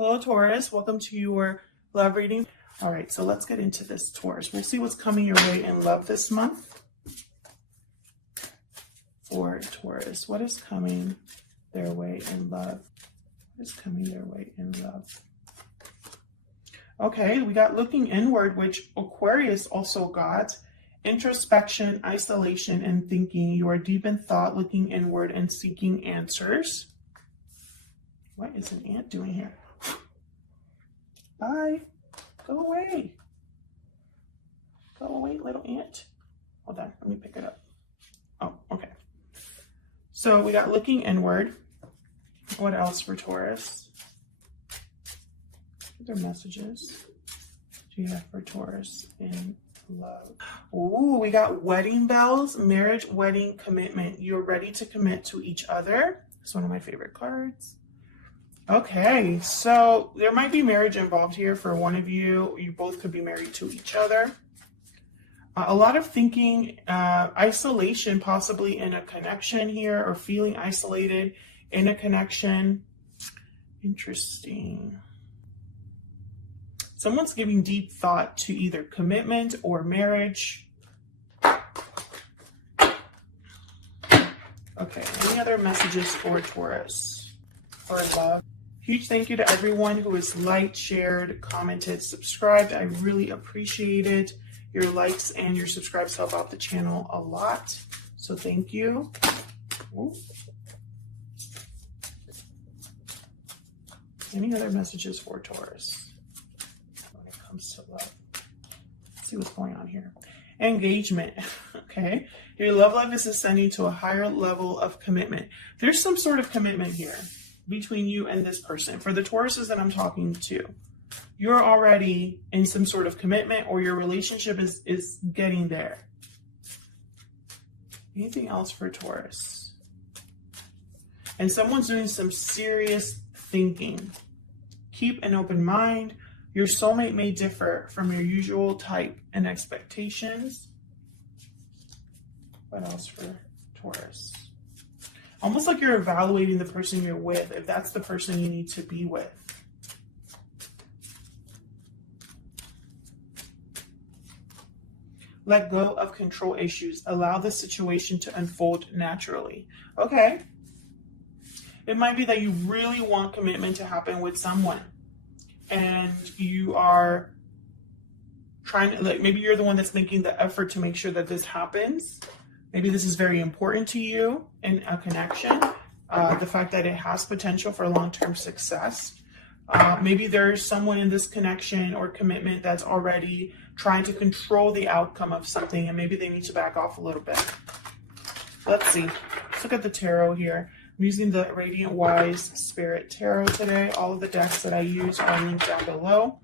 Hello, Taurus. Welcome to your love reading. All right, so let's get into this, Taurus. We'll see what's coming your way in love this month. For Taurus, what is coming their way in love? What is coming their way in love? Okay, we got looking inward, which Aquarius also got. Introspection, isolation, and thinking. You are deep in thought, looking inward, and seeking answers. What is an ant doing here? Bye. Go away. Go away, little ant. Hold on, let me pick it up. Oh, okay. So we got looking inward. What else for Taurus? What are their messages do you have for Taurus in love? Ooh, we got wedding bells, marriage, wedding, commitment. You're ready to commit to each other. It's one of my favorite cards. Okay, so there might be marriage involved here for one of you. You both could be married to each other. A lot of thinking, isolation, possibly in a connection here, or feeling isolated in a connection. Interesting. Someone's giving deep thought to either commitment or marriage. Okay, any other messages for Taurus for love? Huge thank you to everyone who has liked, shared, commented, subscribed. I really appreciate it. Your likes and your subscribes help out the channel a lot. So thank you. Ooh. Any other messages for Taurus when it comes to love? Let's see what's going on here. Engagement. Okay. Your love life is ascending to a higher level of commitment. There's some sort of commitment here between you and this person. For the Tauruses that I'm talking to, you're already in some sort of commitment, or your relationship is getting there. Anything else for Taurus? And someone's doing some serious thinking. Keep an open mind. Your soulmate may differ from your usual type and expectations. What else for Taurus? Almost like you're evaluating the person you're with, if that's the person you need to be with. Let go of control issues. Allow the situation to unfold naturally. Okay. It might be that you really want commitment to happen with someone, and you are trying to, like, maybe you're the one that's making the effort to make sure that this happens. Maybe this is very important to you in a connection. The fact that it has potential for long-term success. Maybe there's someone in this connection or commitment that's already trying to control the outcome of something, and maybe they need to back off a little bit. Let's see. Let's look at the tarot here. I'm using the Radiant Wise Spirit Tarot today. All of the decks that I use are linked down below.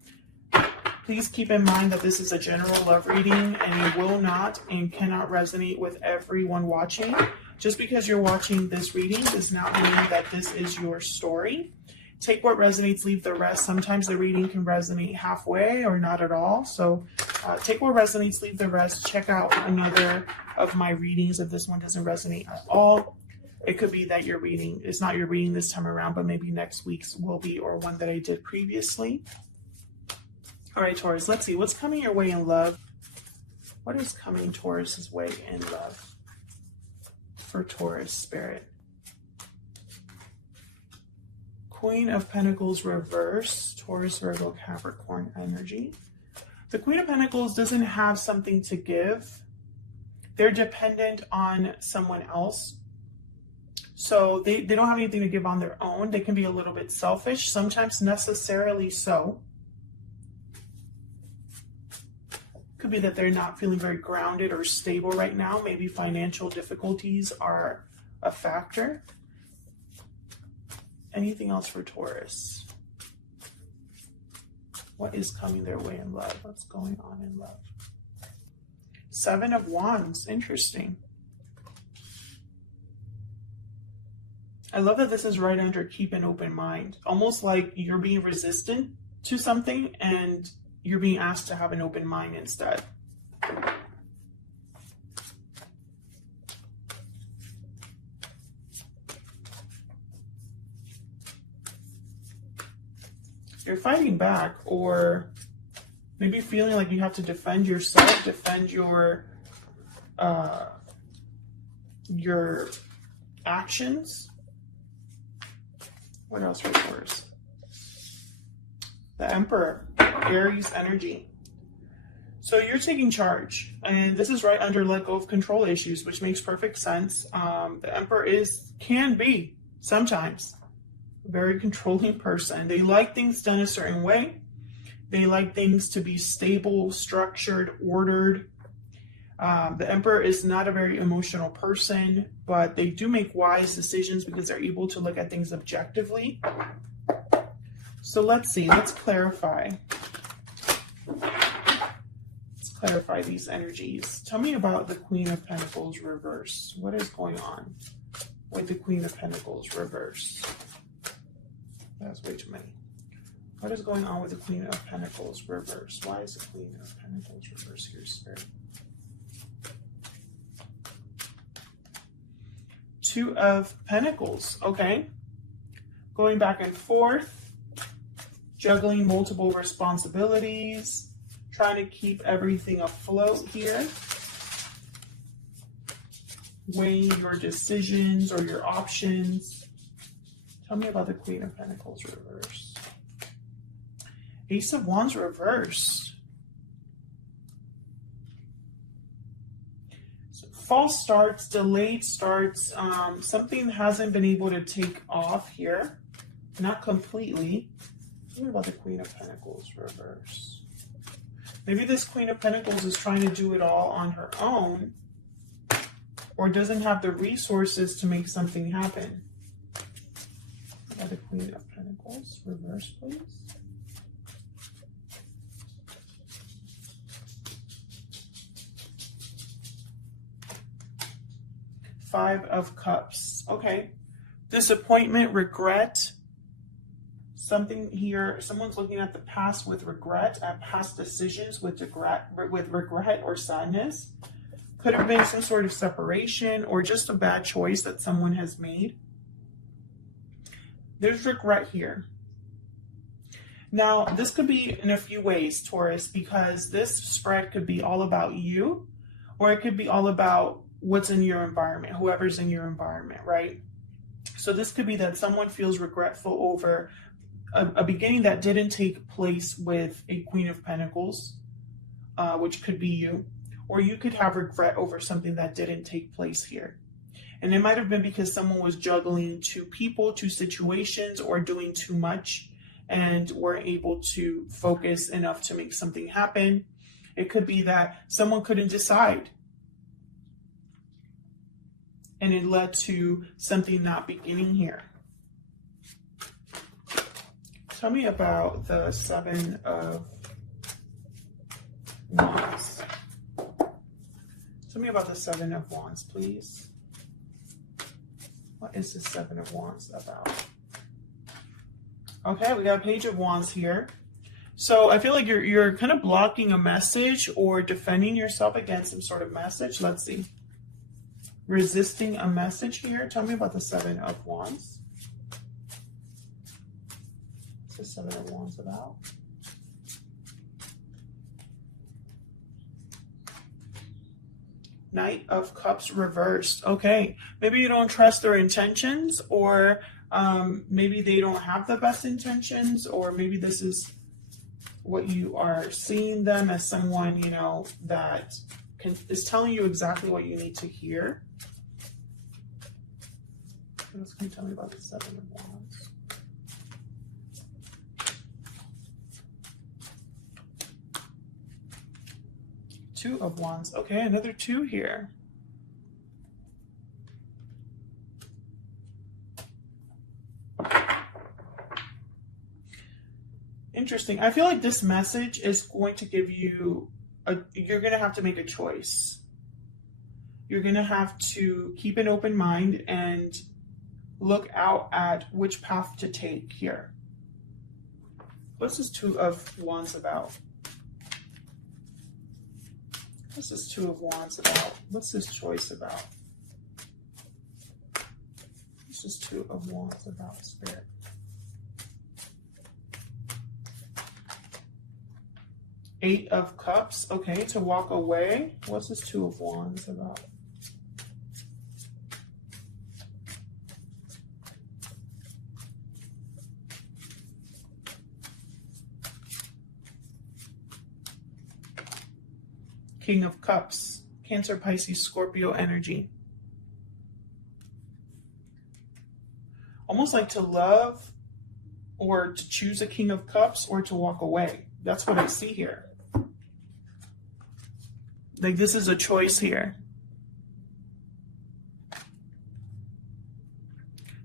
Please keep in mind that this is a general love reading, and it will not and cannot resonate with everyone watching. Just because you're watching this reading does not mean that this is your story. Take what resonates, leave the rest. Sometimes the reading can resonate halfway or not at all. So take what resonates, leave the rest. Check out another of my readings if this one doesn't resonate at all. It could be that your reading is not your reading this time around, but maybe next week's will be, or one that I did previously. All right, Taurus, let's see. What's coming your way in love? What is coming Taurus's way in love for Taurus spirit? Queen of Pentacles reverse, Taurus, Virgo, Capricorn energy. The Queen of Pentacles doesn't have something to give. They're dependent on someone else. So they don't have anything to give on their own. They can be a little bit selfish, sometimes necessarily so. Could be that they're not feeling very grounded or stable right now. Maybe financial difficulties are a factor. Anything else for Taurus? What is coming their way in love? What's going on in love? Seven of Wands. Interesting. I love that this is right under keep an open mind. Almost like you're being resistant to something and you're being asked to have an open mind instead. You're fighting back, or maybe feeling like you have to defend yourself, defend your actions. What else for Taurus? The Emperor, Aries energy. So you're taking charge, and this is right under let go of control issues, which makes perfect sense. The Emperor can be sometimes a very controlling person. They like things done a certain way. They like things to be stable, structured, ordered. The Emperor is not a very emotional person, but they do make wise decisions because they're able to look at things objectively. So let's see, let's clarify. Let's clarify these energies. Tell me about the Queen of Pentacles reverse. What is going on with the Queen of Pentacles reverse? That's way too many. What is going on with the Queen of Pentacles reverse? Why is the Queen of Pentacles reverse here, Spirit? Two of Pentacles, okay. Going back and forth, juggling multiple responsibilities, trying to keep everything afloat here. Weighing your decisions or your options. Tell me about the Queen of Pentacles reverse. Ace of Wands reverse. So false starts, delayed starts, something hasn't been able to take off here. Not completely. Tell me about the Queen of Pentacles reverse. Maybe this Queen of Pentacles is trying to do it all on her own, or doesn't have the resources to make something happen. About the Queen of Pentacles reverse, please. Five of Cups. Okay. Disappointment, regret. Something here, someone's looking at the past with regret, at past decisions with regret or sadness. Could have been some sort of separation or just a bad choice that someone has made. There's regret here. Now, this could be in a few ways, Taurus, because this spread could be all about you, or it could be all about what's in your environment, whoever's in your environment, right? So this could be that someone feels regretful over a beginning that didn't take place with a Queen of Pentacles, which could be you, or you could have regret over something that didn't take place here. And it might have been because someone was juggling two people, two situations, or doing too much and weren't able to focus enough to make something happen. It could be that someone couldn't decide, and it led to something not beginning here. Tell me about the Seven of Wands. Tell me about the Seven of Wands, please. What is the Seven of Wands about? Okay, we got a Page of Wands here. So I feel like you're kind of blocking a message or defending yourself against some sort of message. Let's see. Resisting a message here. Tell me about the Seven of Wands. What's the Seven of Wands about? Knight of Cups reversed. Okay, maybe you don't trust their intentions, or maybe they don't have the best intentions, or maybe this is what you are seeing them as, someone, you know, that is telling you exactly what you need to hear. What else can you tell me about the Seven of Wands? Two of Wands. Okay, another two here. Interesting. I feel like this message is going to give you you're going to have to make a choice. You're going to have to keep an open mind and look out at which path to take here. What's this Two of Wands about? What's this Two of Wands about? What's this choice about? What's this Two of Wands about, Spirit? Eight of Cups. Okay, to walk away. What's this Two of Wands about? King of Cups. Cancer, Pisces, Scorpio energy. Almost like to love or to choose a King of Cups or to walk away. That's what I see here. Like this is a choice here.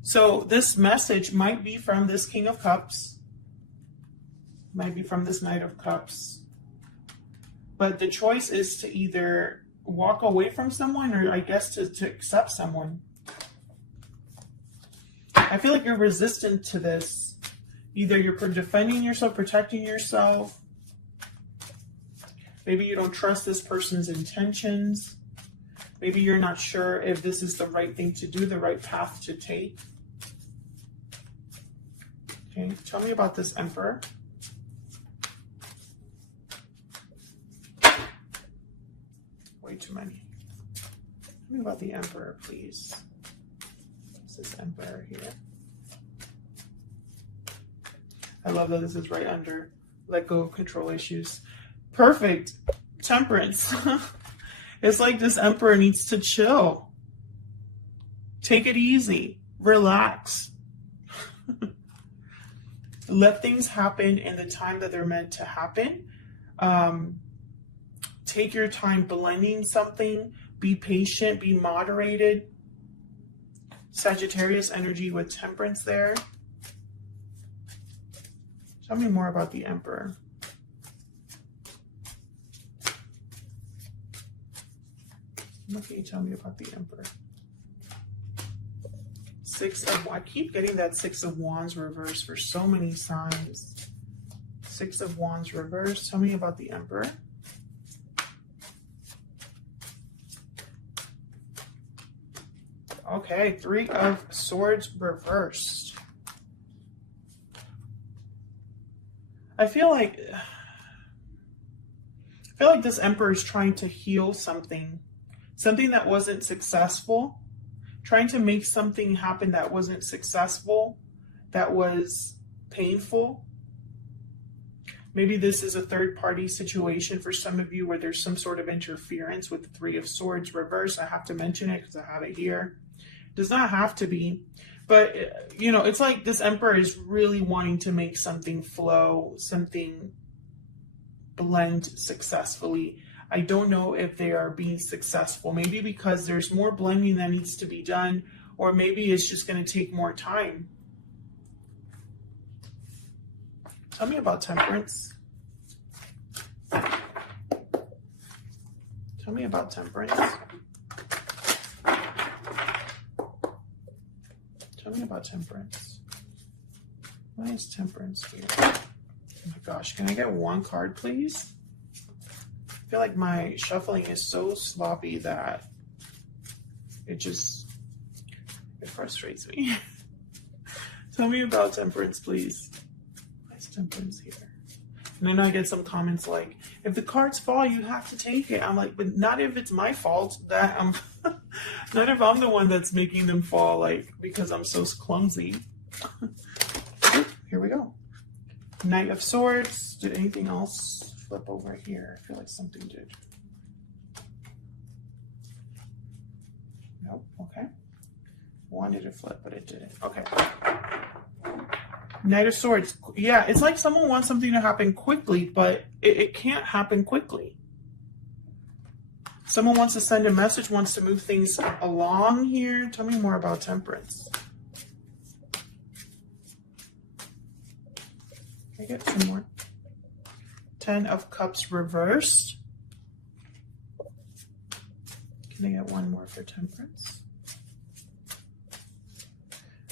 So this message might be from this King of Cups. Might be from this Knight of Cups. But the choice is to either walk away from someone or I guess to accept someone. I feel like you're resistant to this. Either you're defending yourself, protecting yourself. Maybe you don't trust this person's intentions. Maybe you're not sure if this is the right thing to do, the right path to take. Okay, tell me about this Emperor. Way too many. Tell me about the Emperor, please. What's this Emperor here? I love that this is right under let go of control issues. Perfect. Temperance. It's like this Emperor needs to chill. Take it easy. Relax. Let things happen in the time that they're meant to happen. Take your time blending something. Be patient. Be moderated. Sagittarius energy with temperance there. Tell me more about the Emperor. What can you tell me about the Emperor? I keep getting that Six of Wands reversed for so many signs. Six of Wands reversed. Tell me about the Emperor. Okay, Three of Swords reversed. I feel like this Emperor is trying to heal something that wasn't successful, trying to make something happen that wasn't successful, that was painful. Maybe this is a third-party situation for some of you where there's some sort of interference with the Three of Swords reversed. I have to mention it because I have it here. It does not have to be. But, you know, it's like this Emperor is really wanting to make something flow, something blend successfully. I don't know if they are being successful. Maybe because there's more blending that needs to be done, or maybe it's just going to take more time. Tell me about Temperance. Tell me about Temperance. Tell me about Temperance. Why is Temperance here? Oh my gosh, can I get one card, please? I feel like my shuffling is so sloppy that it frustrates me. Tell me about Temperance, please. Why is Temperance here? And then I get some comments like, if the cards fall, you have to take it. I'm like, but not if it's my fault that I'm, not if I'm the one that's making them fall, like, because I'm so clumsy. Here we go. Knight of Swords. Did anything else flip over here? I feel like something did. Nope. Okay. Wanted to flip, but it didn't. Okay. Knight of Swords. Yeah, it's like someone wants something to happen quickly, but it can't happen quickly. Someone wants to send a message, wants to move things along here. Tell me more about Temperance. Can I get some more? Ten of Cups reversed. Can I get one more for Temperance?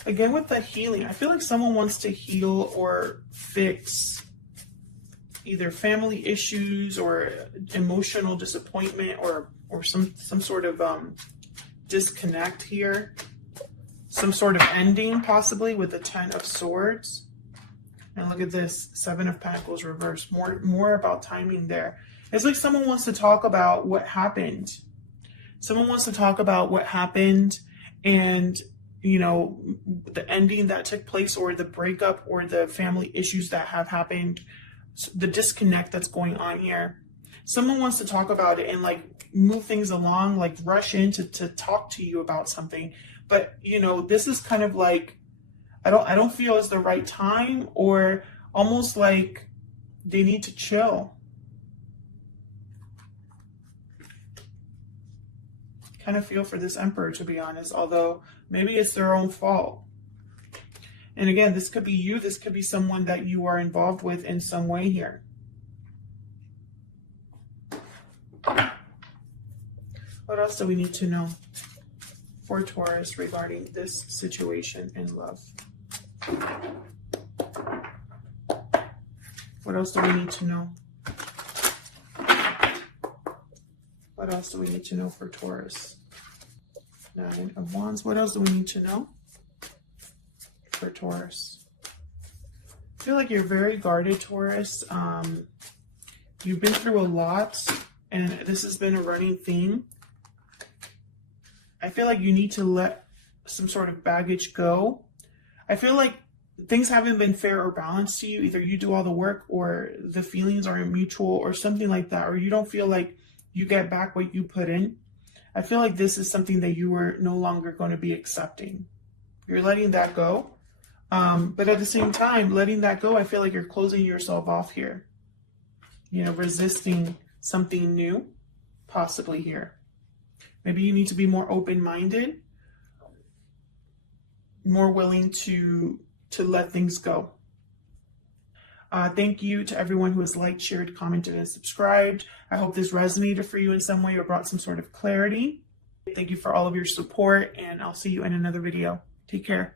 Again, with the healing, I feel like someone wants to heal or fix either family issues or emotional disappointment or some sort of disconnect here. Some sort of ending, possibly, with the Ten of Swords. And look at this, 7 of Pentacles reversed. More about timing there. It's like someone wants to talk about what happened. Someone wants to talk about what happened and, you know, the ending that took place, or the breakup, or the family issues that have happened, the disconnect that's going on here. Someone wants to talk about it and like move things along, like rush in to talk to you about something. But, you know, this is kind of like, I don't feel it's the right time, or almost like they need to chill. Kind of feel for this Emperor, to be honest, although maybe it's their own fault. And again, this could be you. This could be someone that you are involved with in some way here. What else do we need to know for Taurus regarding this situation in love? What else do we need to know? What else do we need to know for Taurus? 9 of Wands. What else do we need to know for Taurus? I feel like you're very guarded, Taurus. You've been through a lot, and this has been a running theme. I feel like you need to let some sort of baggage go. I feel like things haven't been fair or balanced to you. Either you do all the work, or the feelings are mutual, or something like that, or you don't feel like you get back what you put in. I feel like this is something that you are no longer going to be accepting. You're letting that go. But at the same time, letting that go, I feel like you're closing yourself off here. You know, resisting something new, possibly here. Maybe you need to be more open-minded, more willing to let things go. Thank you to everyone who has liked, shared, commented, and subscribed. I hope this resonated for you in some way or brought some sort of clarity. Thank you for all of your support, and I'll see you in another video. Take care.